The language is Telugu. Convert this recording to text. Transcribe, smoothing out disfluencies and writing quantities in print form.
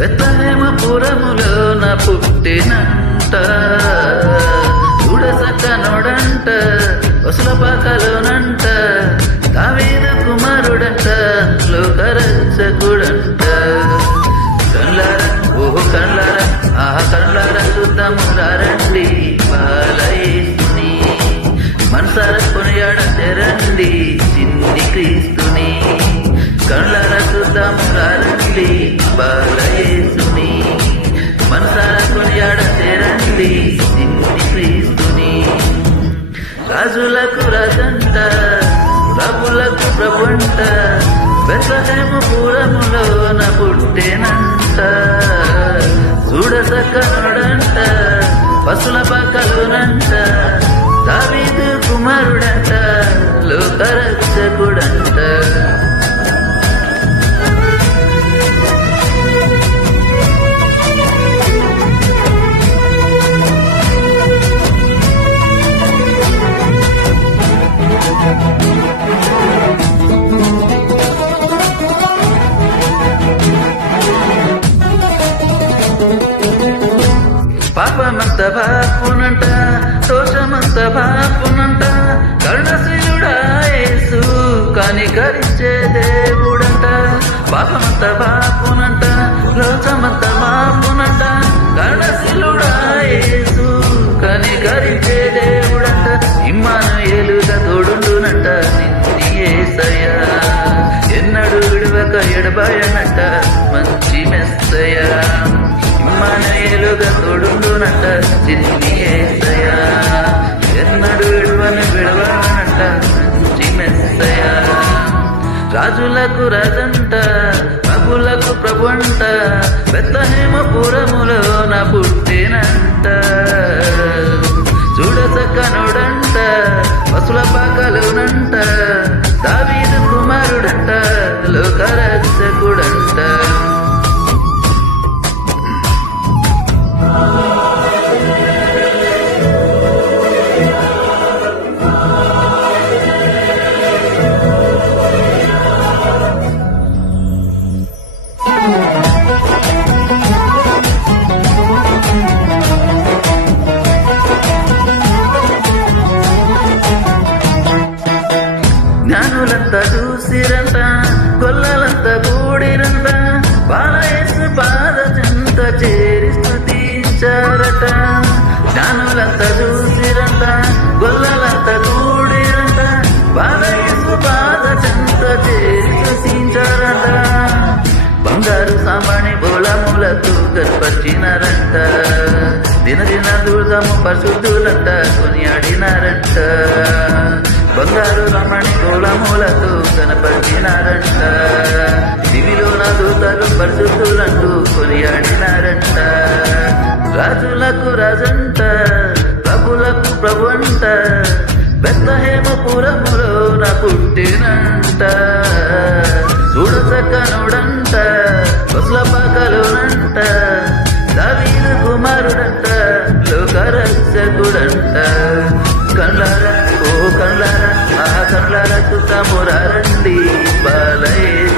బెత్లెహేముపురములోన పుట్టినంట, చూడసక్కనోడంట, పసులపాకలోనంట, దావీదు కుమారుడంట, లోకరక్షకుడంట. కళ్ళారా ఓహో కళ్ళారా ఆహా కళ్ళారా చూద్దాము రండి బాలయేసుని, మనసార కొనియాడండి చిన్ని క్రీస్తుని. కళ్ళారా చూద్దాము రండి బాలయేసుని, మనసార కొనియాడండి చిన్ని క్రీస్తుని. రాజులకు రాజంట, ప్రభులకు ప్రభుంట, బెత్లెహేముపురములోన పుట్టెనంట, చూడసక్కనోడంట, పసులపాకలోనంట, దావీదు కుమారుడంట, లోకరక్షకుడంట. పాపమంత బాపునంట, దోషమంత బాపునంట, కరుణశీలుడా యేసు కనికరించే దేవుడంట. పాపమంత బాపునంట, దోషమంత బాపునంట, కరుణశీలుడా యేసు కనికరించే దేవుడంట. ఇమ్మానుయేలుగా తోడుండునంట నిన్ని యేసయ్య, ఎన్నడూ విడువక ఎడబాయనంట మంచి మెస్సయ్య. ఇమ్మానుయేలుగా తోడుండునంట చిన్ని యేసయ్య, ఎన్నడూ విడవనంట మంచి మెస్సయ్య. రాజులకు రాజంట, ప్రభులకు ప్రభుంట, బెత్లెహేముపురములోన పుట్టినంట, చూడసక్కనోడంట, పసులపాకలోనంట, దావీదు కుమారుడంట, లోకరక్షకుడంట. జ్ఞానులంతా చూసిరంట, గొల్లలంతా కూడిరంట, బాలయేసు పాద చెంత చేరి స్తుతించారట. జ్ఞానులంతా చూసిరంట, గొల్లలంతా కూడిరంట, బాలయేసు పాద చెంత చేరి స్తుతించారట. బంగారు సామాని బోళములతో గర్పరిచినారంట, దినదిన దూర్దము పరిశుద్ధులంట కొనియాడినారంట. బంగారు రమణి గోళములతో కనపరిచినారంట, దివిలోన దూతలు పరిశుద్ధులంటూ కొనియాడినారంట. రాజులకు రాజంట, ప్రభులకు ప్రభుంట, బెత్లెహేముపురములోన పుట్టినంట, చూడసక్కనోడంట, పసులపాకలోనంట, దావీదు కుమారుడంట, లోకరక్షకుడంట. కళ్ళారా ఓ కళ్ళారా ఆ కళ్ళారా చూద్దాము రండి బాలయేసు